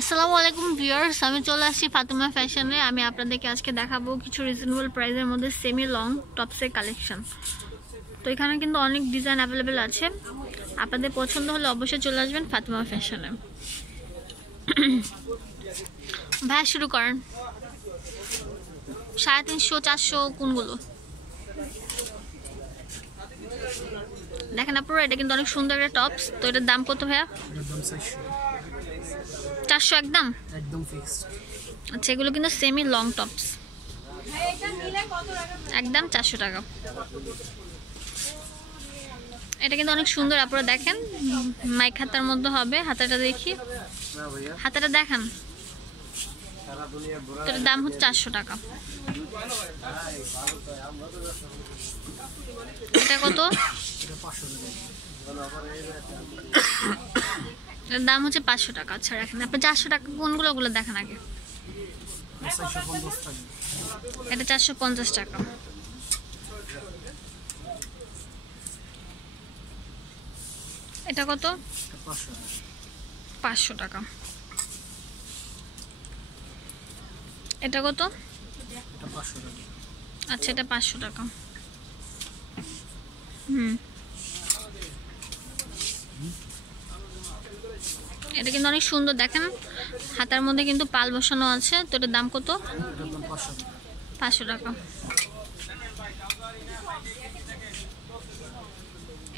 আসসালামু আলাইকুম ভিউয়ার্স আমি চলে আসছি ফাতেমা ফ্যাশনে। আমি আপনাদেরকে আজকে দেখাবো কিছু রিজনেবল প্রাইসের মধ্যে সেমি লং টপসের কালেকশন তো এখানে কিন্তু অনেক ডিজাইন অ্যাভেলেবেল আছে। আপনাদের পছন্দ হলে অবশ্যই চলে আসবেন ফাতেমা ফ্যাশনে। ভাই, শুরু করেন। সাড়ে তিনশো, চারশো, কোনগুলো? দেখেন আপনারা, এটা কিন্তু অনেক সুন্দর একটা টপস তো এটার দাম কত ভাইয়া? চারশো একদম? একদম ফিক্সড আচ্ছা এগুলো কিন্তু সেমি লং টপস একদম চারশো টাকা। এটা কিন্তু অনেক সুন্দর আপনারা দেখেন। মাইক হাতার মধ্যে হবে হাতাটা দেখি। হাতাটা দেখান। এটার দাম হচ্ছে চারশো টাকা। এটা কত? দাম হচ্ছে পাঁচশো টাকা আচ্ছা রাখেন। আপনি চারশো টাকা, কোনগুলো ওগুলো দেখান আগে? এটা চারশো পঞ্চাশ টাকা। এটা কত? পাঁচশো টাকা। এটা কত? আচ্ছা এটা পাঁচশো টাকা। হুম। এটা কিন্তু অনেক সুন্দর দেখেন। হাতার মধ্যে কিন্তু পাল বসানো আছে। তো এটার দাম কত? পাঁচশো টাকা।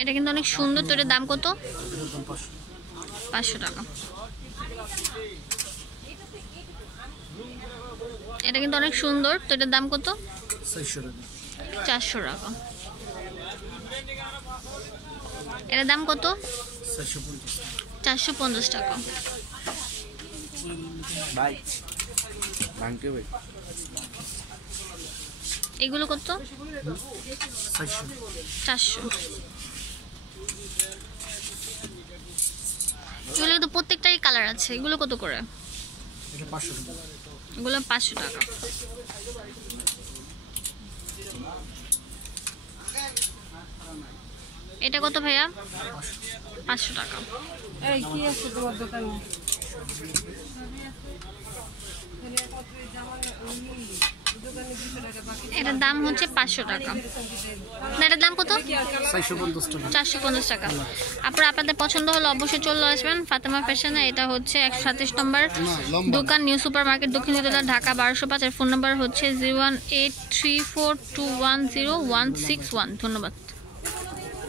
এটা কিন্তু অনেক সুন্দর। তো এটার দাম কত? পাঁচশো টাকা। এটা কিন্তু অনেক সুন্দর। তো এটার দাম কত? চারশো টাকা। এটার দাম কত? চারশো পঞ্চাশ টাকা। ভাই ভাঙতে ভাই। এগুলো কত? চারশো। এগুলো কিন্তু প্রত্যেকটাই কালার আছে। এগুলো কত করে? এটা পাঁচশো টাকা। এগুলো পাঁচশো টাকা। এটা কত ভাইয়া? পাঁচশো টাকা। এই কি আছে তোমার দোকানে? এটার দাম হচ্ছে পাঁচশো টাকা। না এটার দাম কত? চারশো পঞ্চাশ টাকা। আপনারা আপনাদের পছন্দ হলে অবশ্যই চলে আসবেন। ফাতেমা ফ্যাশনে এটা হচ্ছে একশো সাতাশ নম্বর দোকান নিউ সুপার মার্কেট দক্ষিণ জেলা ঢাকা বারোশো পাঁচ। আর ফোন নাম্বার হচ্ছে zero one eight three four two one zero one six one. ধন্যবাদ।